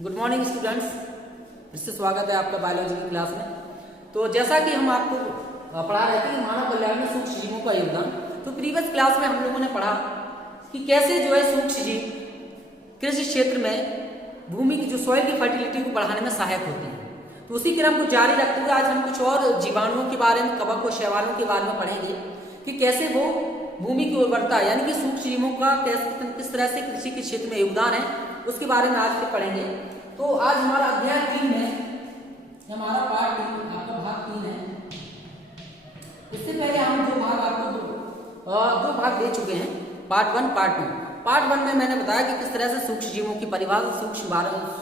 Good morning students, फिर से स्वागत है आपका बायोलॉजी की क्लास में। तो जैसा कि हम आपको पढ़ा रहे थे कि मानव कल्याण में सूक्ष्म जीवों का योगदान, तो प्रीवियस क्लास में हम लोगों ने पढ़ा कि कैसे जो है सूक्ष्म जीव कृषि क्षेत्र में भूमि की जो सॉइल की फर्टिलिटी को बढ़ाने में सहायक होते हैं। तो उसी क्रम को जारी रखते हुए आज हम कुछ और जीवाणुओं के बारे में, कवक और शैवालों के बारे में पढ़ेंगे कि कैसे वो भूमि की उर्वरता यानी कि सूक्ष्म जीवों का किस तरह से कृषि के क्षेत्र में योगदान है, उसके बारे में आज फिर पढ़ेंगे। तो आज हमारा अध्याय 3 है, हमारा पार्ट 3, आपका भाग 3 है। इससे पहले हम दो भाग दे चुके हैं, पार्ट 1 पार्ट 2। पार्ट 1 में मैंने बताया कि किस तरह से सूक्ष्म जीवों की परिभाषा,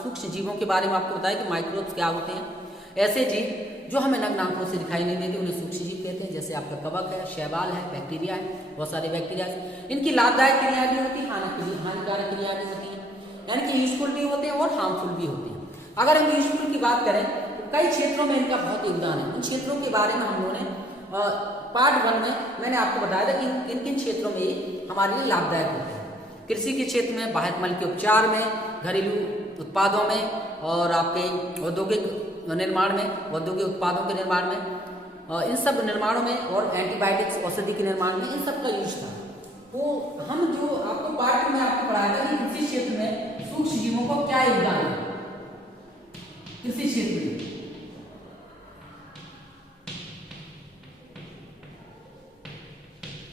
सूक्ष्म जीवों के बारे में आपको बताया कि माइक्रोब्स क्या होते हैं। ऐसे जीव जो हमें नग्न आंखों से दिखाई नहीं देते उन्हें सूक्ष्म जीव कहते हैं। जैसे आपका कवक है, शैवाल है, बैक्टीरिया है, बहुत सारे बैक्टीरिया है। इनकी लाभदायक क्रियाएं भी होती हैं, हानिकारक क्रियाएं भी होती हैं, यानी कि यूजफुल भी होते हैं और हार्मफुल भी होते हैं। अगर हम यूजफुल की बात करें तो कई क्षेत्रों में इनका बहुत योगदान है। इन क्षेत्रों के बारे में हम लोगों ने पार्ट 1 में मैंने आपको बताया था कि किन किन क्षेत्रों में ये हमारे लिए लाभदायक होते हैं। कृषि के क्षेत्र में, बाह्य मल के उपचार में, घरेलू उत्पादों में और आपके औद्योगिक निर्माण में, औद्योगिक उत्पादों के निर्माण में, इन सब निर्माणों में और एंटीबायोटिक्स औषधि के निर्माण में इन सब का यूज था। तो हम जो आपको पार्ट में आपको पढ़ाया था कि कृषि क्षेत्र में सूक्ष्म जीवों का क्या योगदान है कृषि क्षेत्र में।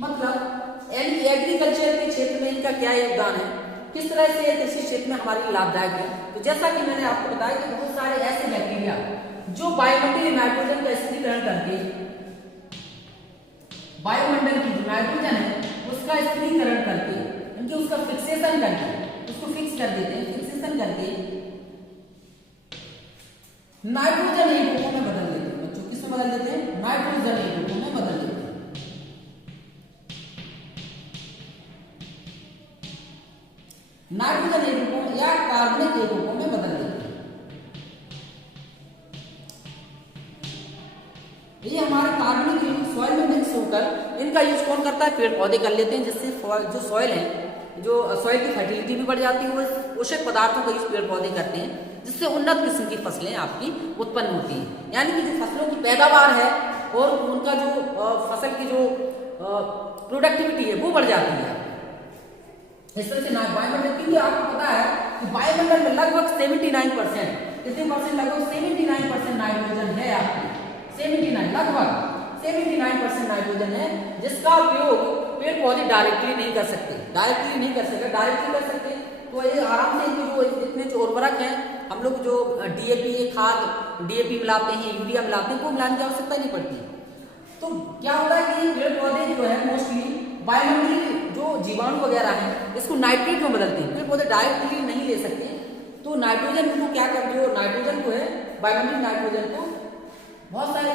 मतलब एग्रीकल्चर के क्षेत्र में इनका क्या योगदान है, किस तरह से कृषि क्षेत्र में हमारे लिए लाभदायक है। तो जैसा कि मैंने आपको बताया कि बहुत सारे ऐसे बैक्टीरिया जो वायुमंडलीय नाइट्रोजन का स्थिरीकरण करके, वायुमंडल की जो नाइट्रोजन है उसका स्थिरीकरण करके, इनके उसका फिक्सेशन करके, उसको फिक्स कर देते हैं, फिक्सेशन करके नाइट्रोजन युग्मों में बदल देते हैं। बच्चों किसमें बदल देते हैं? नाइट्रोजन युग्मों में बदल देते हैं। नाइट्रोजन युग्मों या कार्बनिक युग्मों में बदल देते हैं। ये हमारे कार्बनिक युग्म सॉइल में मिक्स होकर इनका यूज कौन करता है? पेड़ पौधे कर लेते हैं, जिससे जो सॉइल है, जो सॉइल की फर्टिलिटी भी बढ़ जाती है। वो पोषक पदार्थों का यूज पेड़ पौधे करते हैं, जिससे उन्नत किस्म की फसलें आपकी उत्पन्न होती हैं। यानी कि जो फसलों की पैदावार है और उनका जो फसल की जो प्रोडक्टिविटी है वो बढ़ जाती है। इस तरह से वायुमंडल, क्योंकि आपको पता है कि वायुमंडल में लगभग 79%, कितने परसेंट? लगभग 79% नाइट्रोजन है आपकी। 79 लगभग 79% नाइट्रोजन है, जिसका उपयोग पेड़ पौधे डायरेक्टली नहीं कर सकते। डायरेक्टली कर सकते तो ये आराम से इनके जो इतने जो उर्वरक हैं, हम लोग जो डीएपी खाद डीएपी मिलाते हैं, यूरिया मिलाते हैं, वो मिलाने की आवश्यकता नहीं पड़ती। तो क्या होता है कि पेड़ पौधे जो है मोस्टली वायुमंडलीय जो जीवाणु वगैरह हैं इसको नाइट्रेट में बदलते हैं। पेड़ पौधे डायरेक्टली नहीं ले सकते, तो नाइट्रोजन को क्या कर, जो नाइट्रोजन को है, वायुमंडलीय नाइट्रोजन को बहुत सारे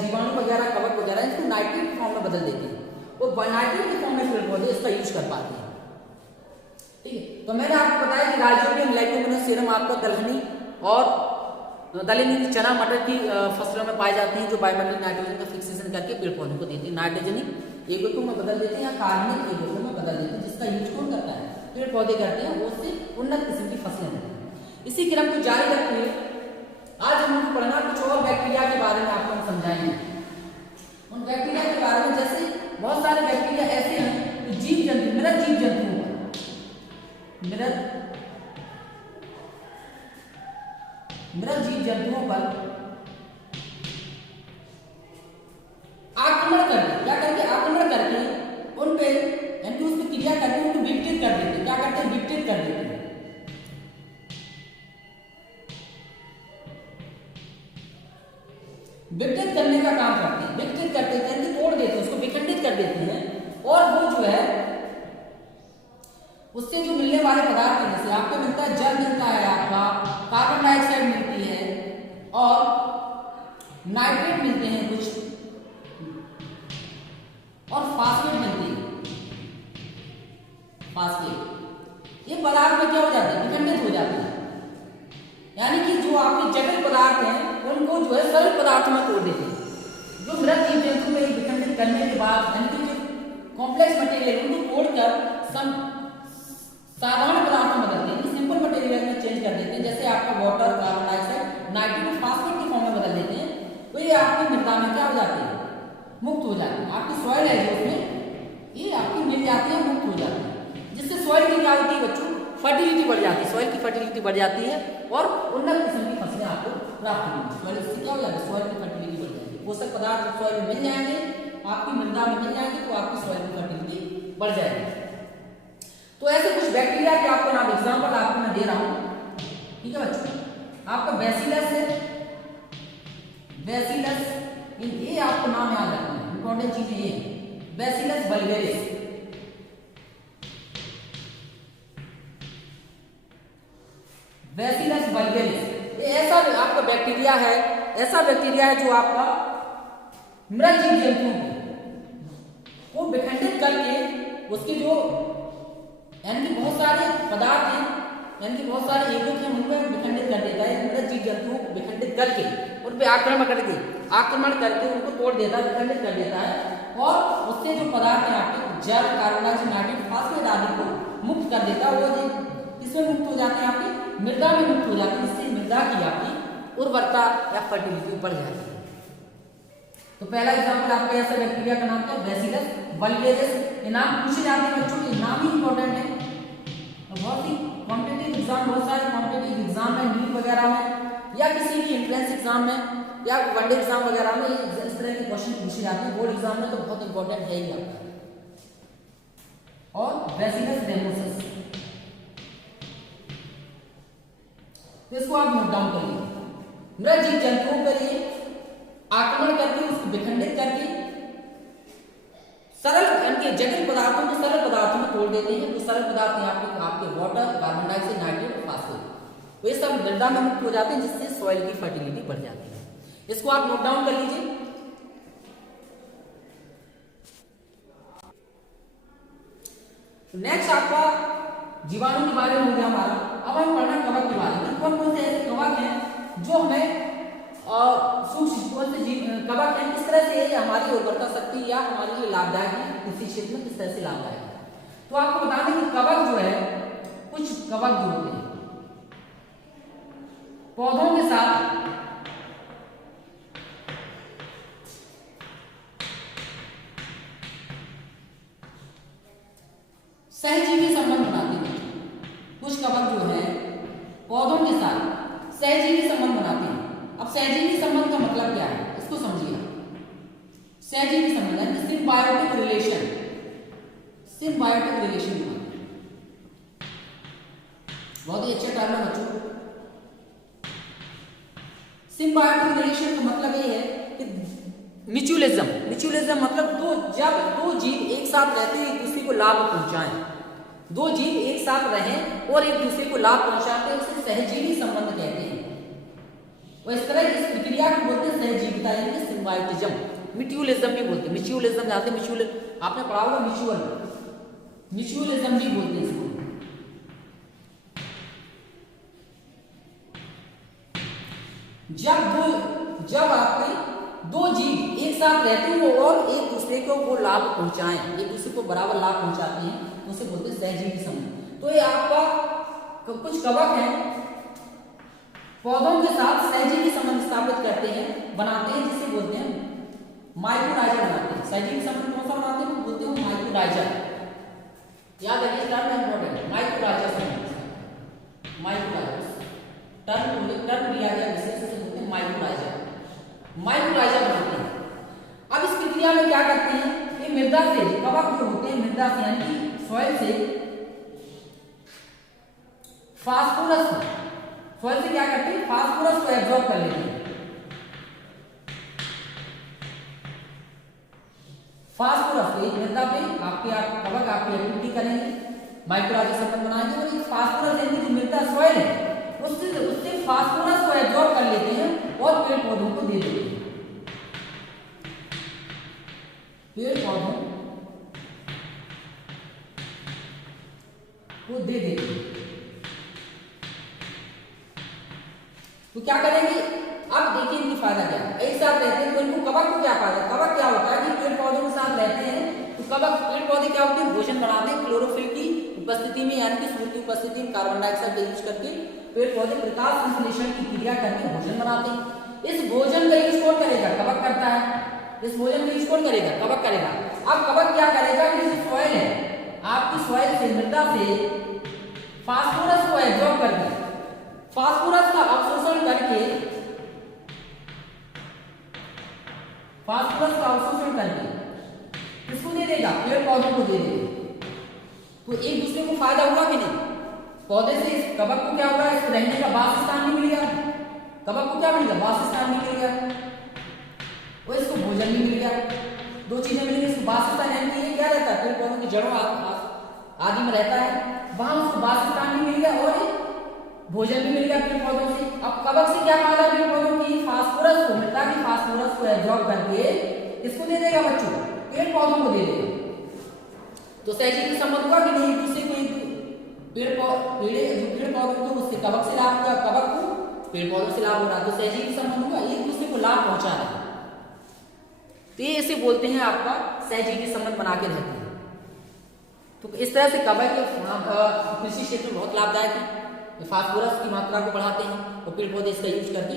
जीवाणु वगैरह, कवक वगैरह इसको नाइट्रेट फॉर्म में बदल देते हैं, और नाइट्रेट के फॉर्म में पेड़ पौधे इसका यूज कर पाते हैं। ठीक है, तो मैंने आपको बताया कि राइजोबियम, लेगुमिनस, सीरम आपका दलहनी और दलहनी चना मटर की फसलों में पाई जाती हैं, जो वायुमंडलीय नाइट्रोजन का फिक्सेशन करके पेड़ पौधों को देती है। नाइट्रोजनिक युग्मों में बदल देते हैं या कार्बनिक युग्मों में बदल देते हैं, जिसका यूज कौन करता है? पेड़ पौधे करते हैं, वो उससे उन्नत किस्म की फसलें होती हैं। इसी क्रम को जारी रखते हुए आज हम लोग पढ़ना कुछ और बैक्टीरिया के बारे में आपको हम समझाएंगे। उन बैक्टीरिया के बारे में, जैसे बहुत सारे बैक्टीरिया ऐसे हैं जो जीव जंतु, मृत जीव जंतुओं पर, मृत जीव जंतुओं पर आक्रमण करके, क्या करके? आक्रमण करके उन पे यानी उस पर क्रिया करके उनको विघटित कर देते हैं। क्या करते हैं? विघटित कर देते हैं। विघटित करने का काम करते हैं, विघटित कर देते हैं, तोड़ देते हैं, उसको विखंडित कर देते हैं, और वो जो है उससे जो मिलने वाले पदार्थ हैं, जैसे आपको मिलता है जल, मिलता है आपका कार्बन डाइऑक्साइड मिलती है और नाइट्रेट मिलते हैं कुछ, और फास्फेट मिलती है। फास्फेट ये पदार्थ में क्या हो जाते हैं? विखंडित हो जाते हैं। यानी कि जो आपके जटिल पदार्थ हैं उनको जो है सरल पदार्थ में तोड़ देते हैं। जो मृत जीव जंतु में विखंडित करने के बाद, यानी कि जो कॉम्प्लेक्स मटेरियल उनको तोड़कर साधारण पदार्थों में बदलते हैं, सिंपल मटेरियल में चेंज कर देते हैं। जैसे आपका water, carbon dioxide nitrogen phosphate के फॉर्म में बदल देते हैं, तो ये आपकी मृदा में क्या हो जाती है, मुक्त हो जाती है। आपकी सॉइल है जो उसमें ये आपकी मिल जाती है, मुक्त हो जाती है, जिससे सॉइल की क्या होती है बच्चों, फर्टिलिटी बढ़ जाती है, सॉइल की फर्टिलिटी बढ़ जाती है और उन्नत किस्म की फसलें आपको प्राप्त होंगी। सॉइल से क्या हो जाता है, सॉइल की फर्टिलिटी बढ़ जाएगी, पोषक पदार्थ सॉइल में मिल जाएंगे, आपकी मृदा में मिल जाएंगे, तो आपकी सॉइल की फर्टिलिटी बढ़ जाएगी। तो ऐसे कुछ बैक्टीरिया के आपको नाम एग्जांपल आपको मैं दे रहा हूं, ठीक है बच्चों। आपका बैसिलस है, बैसिलस, ये आपको नाम याद रखना है, इंपॉर्टेंट चीजें ये, बैसिलस वल्गैरिस, बैसिलस वल्गैरिस, ये ऐसा आपका बैक्टीरिया है, ऐसा बैक्टीरिया है जो आपका मृत जीव जंतुओं को विखंडित करके उसके जो यानी कि बहुत सारे पदार्थ हैं, यानी कि बहुत सारे एवं हैं, उनको विखंडित कर देता है, मृत जीव जंतुओं को विखंडित करके उन पे आक्रमण करके उनको तोड़ देता है, विखंडित कर देता है और उससे जो पदार्थ है आपके जल, कार्बन डाइऑक्साइड, नाइट्रोजन, फास्फेट आदि को मुक्त कर देता है। वो किसमें मुक्त हो जाते हैं, आपकी मृदा में मुक्त हो जाती है, जिससे मृदा की आपकी उर्वरता या फर्टिलिटी बढ़ जाती है। तो पहला एग्जांपल आपका ऐसा बैक्टीरिया का नाम क्या है, बैसिलस वल्गैरिस। ये नाम पूछे जाते हैं बच्चों, ये नाम ही इंपॉर्टेंट है, बहुत ही कॉम्पिटिटिव एग्जाम, बहुत सारे कॉम्पिटिटिव एग्जाम में, नीट वगैरह में या किसी भी एंट्रेंस एग्जाम में या वनडे एग्जाम वगैरह में इस तरह के क्वेश्चन पूछे जाते हैं। बोर्ड एग्जाम में तो बहुत इंपॉर्टेंट है ही आपका। और बैसिलस रेमोसस, तो इसको आप नोट डाउन करिए। मृत जीव जंतुओं के लिए आक्रमण करके उसको विखंडित करके सरल यानी जटिल पदार्थों को सरल पदार्थों में तोड़ देते हैं। वो सरल पदार्थ हैं आपके water, carbon dioxide, nitrogen, phosphorus, तो ये सब मृदा में मुक्त हो जाते हैं, जिससे सॉइल की फर्टिलिटी बढ़ जाती है। इसको आप नोट डाउन कर लीजिए। नेक्स्ट आपका जीवाणु के बारे में हो गया हमारा। अब हम पढ़ना कवक के बारे में। कौन कौन से ऐसे कवक हैं जो हमें सूक्ष्म कवक हैं, किस तरह से ये हमारी उर्वरता शक्ति या हमारे लिए लाभदायक है, कृषि क्षेत्र में किस तरह से लाभदायक है। तो आपको बता दें कि कवक जो है, कुछ कवक जो होते हैं पौधों के साथ सहजीवी संबंध बनाते हैं। कुछ कवक जो है पौधों के साथ सहजीवी संबंध बनाते हैं। अब सहजीवी संबंध का मतलब क्या है, इसको समझिए। सहजीवी संबंध है सिम्बायोटिक रिलेशन, सिम्बायोटिक रिलेशन बहुत ही अच्छा टर्म है बच्चों। सिम्बायोटिक रिलेशन का मतलब ये है कि म्यूचुअलिज्म, म्यूचुअलिज्म मतलब जब दो जीव एक साथ रहते हैं, एक दूसरे को लाभ पहुंचाएं, दो जीव एक साथ रहें और एक दूसरे को लाभ पहुंचाते हैं, उसे सहजीवी संबंध कहते हैं। और इस तरह की प्रक्रिया को बोलते हैं सहजीविता, यानी सिम्बायोटिज्म। म्यूचुअलिज्म भी बोलते हैं, म्यूचुअलिज्म जानते हैं, म्यूचुअल आपने पढ़ा होगा, म्यूचुअलिज्म भी बोलते हैं इसको। जब आपके दो जीव एक साथ रहते हो और एक दूसरे को वो लाभ पहुंचाएं, एक दूसरे को बराबर लाभ पहुंचाते हैं, तो उसे बोलते हैं सहजीवी संबंध। तो ये आपका कुछ कवक हैं पौधों के साथ सहजीवी संबंध स्थापित करते हैं, बनाते हैं, जिसे बोलते हैं माइक्रोराइजा बनाते हैं। सहजीवी संबंध कौन सा बनाते हैं, बोलते हैं माइक्रोराइजा। याद रखिए टर्म इंपॉर्टेंट, माइक्रोराइजा संबंध, माइक्रोराइजा टर्म लिया गया विशेष से बोलते हैं माइक्रोराइजा, माइक्रोराइजा बनाते हैं। अब इस प्रक्रिया में क्या करते हैं, ये मृदा से कवक जो होते हैं, मृदा से यानी कि सॉइल से फास्फोरस, सॉइल से क्या करते हैं, फास्फोरस को एब्जॉर्ब कर लेते हैं। फास्फोरस मृदा पे कवक आपकी एक्टिविटी करेंगे, माइक्रोराइजा संबंध बनाएंगे और ये फास्फोरस यानी कि मृदा सॉइल है उससे फास्फोरस को एब्जॉर्ब कर लेते हैं और पेड़ पौधों को दे देते हैं। पेड़ पौधों को दे देते हैं। तो क्या करेंगे, अब देखिए इनकी फायदा क्या है। एक साथ रहते हैं तो इनको कवक को क्या फायदा, कवक क्या होता है कि पेड़ पौधों के साथ रहते हैं तो कवक पेड़ पौधे क्या होते हैं, भोजन बनाते हैं, क्लोरोफिल की उपस्थिति में यानी कि सूर्य की उपस्थिति में कार्बन डाइऑक्साइड का यूज करके पेड़ पौधे प्रकाश संश्लेषण की क्रिया करके भोजन बनाते हैं। इस भोजन का यूज कौन करेगा? कवक करता है। इस भोजन का यूज कौन करेगा? कवक करेगा। अब कवक क्या करेगा कि जो सॉइल है, आपकी सॉइल से, मृदा से फास्फोरस को एब्जॉर्ब करके, फास्फोरस का अवशोषण करके, फास्फोरस का अवशोषण करके किसको दे देगा? पेड़ पौधों को दे देगा। तो एक दूसरे को फायदा हुआ कि नहीं? पौधे से इस कवक को क्या हुआ? इसको रहने का वासस्थान भी मिल गया। कवक को क्या मिल गया? वासस्थान भी मिल गया और इसको भोजन भी मिल गया। दो चीजें मिल गई। इसको वासस्थान यानी कि ये क्या रहता है? पेड़ पौधों की जड़ों आदि में रहता है, वहां उसको वासस्थान भी मिल गया और भोजन भी मिल गया पेड़ पौधों से। अब कवक से क्या फायदा पेड़ पौधों की? फास्फोरस को, मृदा की फास्फोरस को एब्जॉर्ब करके किसको दे देगा बच्चों? पेड़ पौधों को दे देगा। तो सहजीवी संबंध हुआ कि नहीं? एक दूसरे को, पेड़ पौधों को उससे कवक से लाभ हुआ, कवक को पेड़ पौधों से लाभ हो रहा है। तो सहजीवी संबंध हुआ, एक दूसरे को लाभ पहुंचा रहा है। तो ये इसे बोलते हैं आपका सहजीवी संबंध बना के रहते हैं। तो इस तरह से कवक कृषि क्षेत्र में बहुत लाभदायक है। फास्फोरस की मात्रा को बढ़ाते हैं और पेड़ पौधे इसका यूज करके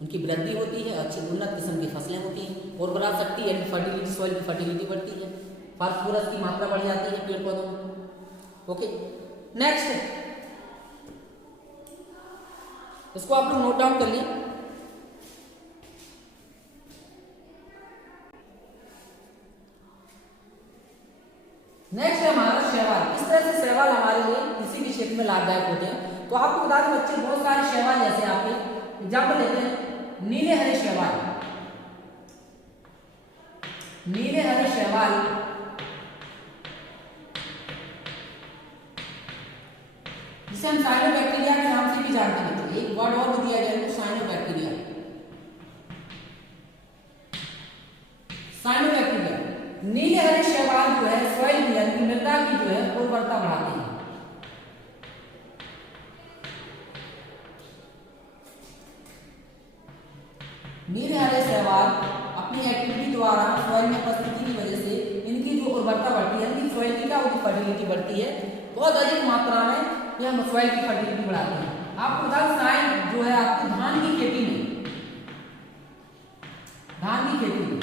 उनकी वृद्धि होती है, अच्छी उन्नत किस्म की फसलें होती हैं और बड़ा शक्ति यानी फर्टिलिटी, सॉइल की फर्टिलिटी बढ़ती है, फास्फोरस की मात्रा बढ़ जाती है पेड़ पौधों में। ओके, नेक्स्ट इसको आप लोग नोट डाउन कर लिए। नेक्स्ट है हमारा शैवाल। इस तरह से शैवाल हमारे लिए किसी भी क्षेत्र में लाभदायक होते हैं। तो आपको बता दें बच्चे, बहुत सारे शैवाल जैसे आपके एग्जाम्पल लेते हैं, नीले हरे शैवाल। नीले हरे शैवाल जिसे हम साइनोबैक्टीरिया के नाम से भी जानते हैं। तो एक वर्ड और भी दिया गया है, साइनोबैक्टीरिया। साइनोबैक्टीरिया नीले हरे शैवाल जो है सॉइल की यानी मृदा की जो है उर्वरता बढ़ाते हैं। नीले हरे शैवाल अपनी एक्टिविटी द्वारा सॉइल में उपस्थिति की वजह से इनकी जो उर्वरता बढ़ती है, इनकी सॉइल की क्या होती है? फर्टिलिटी बढ़ती है। बहुत अधिक मात्रा में यह सॉइल की फर्टिलिटी बढ़ाते हैं। आपको बता दें साइन जो है आपकी धान की खेती में, धान की खेती में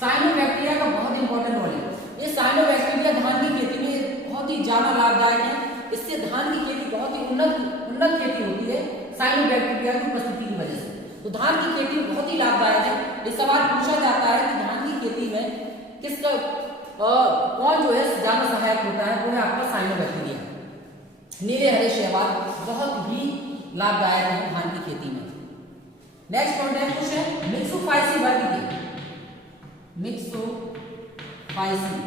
साइनोबैक्टीरिया का बहुत इंपॉर्टेंट रोल है। ये साइनोबैक्टीरिया धान की खेती में बहुत ही ज्यादा लाभदायक है। इससे धान की खेती बहुत ही उन्नत खेती होती है साइनोबैक्टीरिया की उपस्थिति की वजह से। तो धान की खेती बहुत ही लाभदायक है। ये सवाल पूछा जाता है कि धान की खेती में किसका कौन जो है ज्यादा सहायक होता है? वो है आपका साइनोबैक्टीरिया। नीले हरे शैवाल बहुत ही लाभदायक है धान की खेती में। नेक्स्ट कॉन्टेक्ट कुछ है मिक्सोफाइसी वर्ग की, मिक्सोफाइसी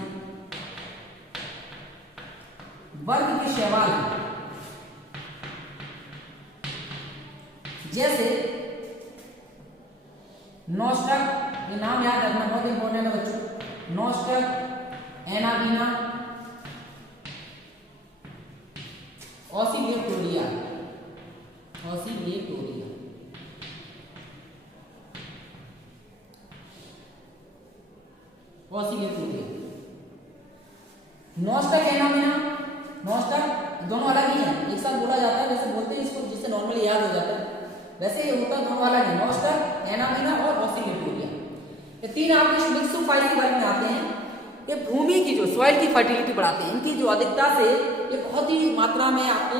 वर्ग के शैवाल जैसे नॉस्टक, ये नाम याद रखना बहुत इंपॉर्टेंट है बच्चों। नॉस्टक, anabaena, Oscillatoria, Oscillatoria, Oscillatoria, नॉस्टक, anabaena, नॉस्टक दोनों अलग ही है। एक साथ बोला जाता है, जैसे बोलते हैं इसको, जिससे नॉर्मली याद हो जाता है, वैसे ये होता है दोनों अलग है। नॉस्टक, एनाबीना और ओसिलेटोरिया, ये तीन आपके मिक्सोफाइसी वर्ग में आते हैं। ये भूमि की जो सॉइल की फर्टिलिटी बढ़ाते हैं। इनकी जो अधिकता से ये बहुत ही मात्रा में आपके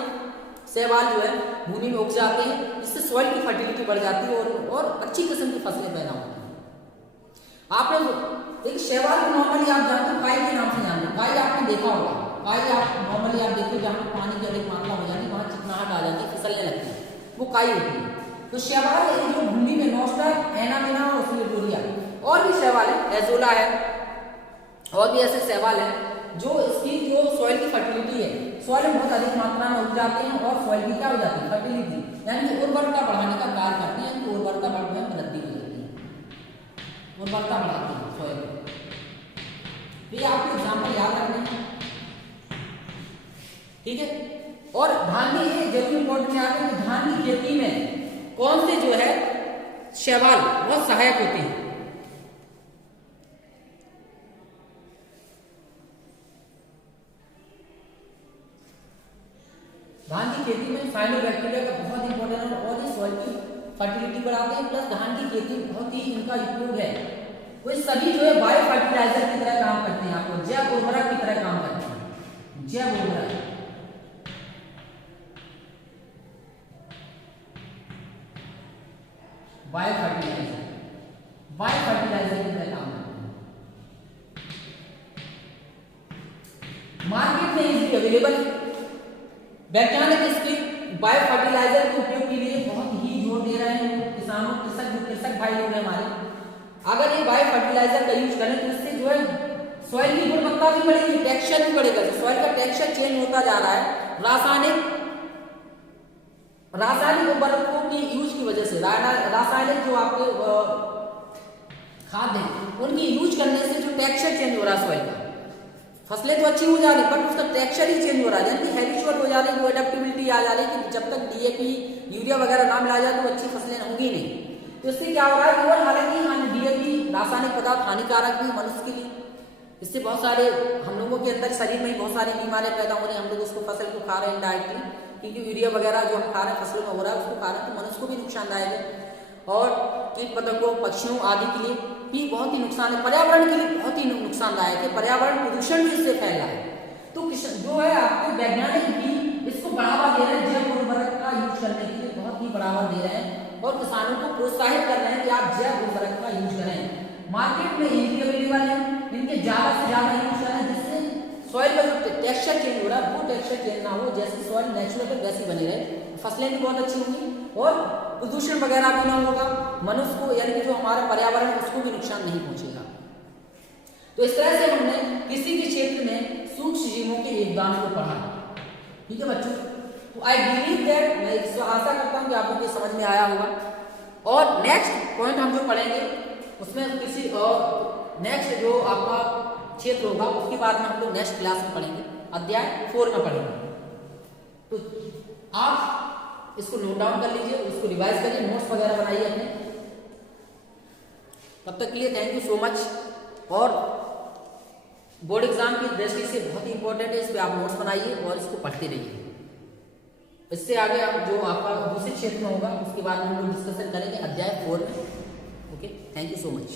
शैवाल जो है भूमि में उग जाते हैं। इससे सॉइल की फर्टिलिटी बढ़ जाती है और अच्छी किस्म की फसलें पैदा होती हैं। आपने एक शैवाल को नॉर्मली आप जानते हो काई के नाम से जानते हो। काई आपने देखा होगा, काई आप नॉर्मली आप देखो जहाँ पे पानी की अधिक मात्रा हो जाती है वहाँ चिकनाहट आ जाती है, फिसलने लगती है, वो काई होती है। तो शैवाल है जो भूमि में नॉस्टक, एनाबीना और ओसिलेटोरिया, और भी शैवाल है, एजोला है, और भी ऐसे शैवाल हैं जो इसकी जो सॉइल की फर्टिलिटी है, सॉइल में बहुत अधिक मात्रा में उग जाते हैं और सॉइल की क्या हो जाती है? फर्टिलिटी यानी कि उर्वरता बढ़ाने का कार्य करते हैं। कि उर्वरता बढ़ने में वृद्धि हो जाती है, उर्वरता बढ़ाती है सॉइल। ये आपको एग्जाम्पल याद रखने हैं, ठीक है। और धान की ये जरूरी इंपॉर्टेंट याद है कि धान की खेती में कौन से जो है शैवाल बहुत सहायक होते हैं? धान की खेती में साइनोबैक्टीरिया का बहुत इंपॉर्टेंट है और ये सॉइल की फर्टिलिटी बढ़ाते हैं, प्लस धान की खेती में बहुत ही इनका उपयोग है। वो सभी जो है बायो फर्टिलाइजर की तरह काम करते हैं, आपको जैव उर्वरक की तरह काम करते हैं। जैव उर्वरक, बायो फर्टिलाइजर, बायो फर्टिलाइजर की तरह काम करते हैं। मार्केट में इजीली अवेलेबल वैज्ञानिक इसके बायो फर्टिलाइजर के उपयोग के लिए बहुत ही जोर दे रहे हैं किसानों, कृषक भाई लोग हैं हमारे। अगर ये बायो फर्टिलाइजर का यूज करें तो इससे जो है सॉइल की गुणवत्ता भी बढ़ेगी, टेक्सचर भी बढ़ेगा। जो सॉइल का टेक्सचर चेंज होता जा रहा है रासायनिक उर्वरकों की यूज की वजह से, रासायनिक जो आपके खाद हैं उनकी यूज करने से जो टेक्सचर चेंज हो रहा है सॉइल का, फसलें तो अच्छी हो जा रही बट उसका टेक्सचर ही चेंज हो रहा है, यानी हैबिचुअल हो जा रही है, वो एडेप्टेबिलिटी आ जा रही है कि जब तक डीएपी यूरिया वगैरह ना मिलाया जाए तो अच्छी फसलें होंगी नहीं। तो इससे क्या हो रहा है केवल, हालांकि डीएपी रासायनिक पदार्थ हानिकारक भी मनुष्य के लिए, इससे बहुत सारे हम लोगों के अंदर शरीर में ही बहुत सारी बीमारियां पैदा हो रही हैं। हम लोग उसको फसल को खा रहे हैं डायरेक्टली, क्योंकि यूरिया वगैरह जो हम खा रहे हैं फसलों में हो रहा है उसको खा रहे हैं, तो मनुष्य को भी नुकसानदायक है और कीट पतंगों पक्षियों आदि के लिए भी बहुत ही नुकसान है, पर्यावरण के लिए बहुत ही नुकसानदायक है, पर्यावरण प्रदूषण भी इससे फैल रहा है। तो जो है आपके वैज्ञानिक भी इसको बढ़ावा दे रहे हैं, जैव उर्वरक का यूज करने के लिए बहुत ही बढ़ावा दे रहे हैं और किसानों को प्रोत्साहित कर रहे हैं कि आप जैव उर्वरक का यूज करें। मार्केट में इजीली अवेलेबल है, इनके ज्यादा से ज्यादा यूज करें जिससे सॉइल का जो टेक्सचर चेंज हो रहा है वो टेक्सचर चेंज ना हो, जैसे सॉइल नेचुरल है वैसी बनी रहे, फसलें भी बहुत अच्छी होंगी और प्रदूषण वगैरह भी ना होगा, मनुष्य को यानी कि जो हमारा पर्यावरण है उसको भी नुकसान नहीं पहुंचेगा। तो इस तरह से हमने किसी भी क्षेत्र में सूक्ष्म जीवों के योगदान को पढ़ा। ठीक है बच्चों, तो आई बिलीव दैट, मैं आशा करता हूं कि आपको ये समझ में आया होगा। और नेक्स्ट पॉइंट हम जो पढ़ेंगे उसमें किसी और नेक्स्ट जो आपका क्षेत्र होगा उसके बाद में हम लोग नेक्स्ट क्लास में पढ़ेंगे, अध्याय 4 में पढ़ेंगे। तो आप इसको नोट डाउन कर लीजिए, उसको रिवाइज करिए, नोट्स वगैरह बनाइए अपने। तब तक के लिए थैंक यू सो मच। और बोर्ड एग्जाम की दृष्टि से बहुत ही इंपॉर्टेंट है, इस पर आप नोट्स बनाइए और इसको पढ़ते रहिए। इससे आगे आप जो आपका दूसरे क्षेत्र में होगा उसके बाद हम लोग डिस्कशन करेंगे अध्याय 4 में। Okay, thank you so much.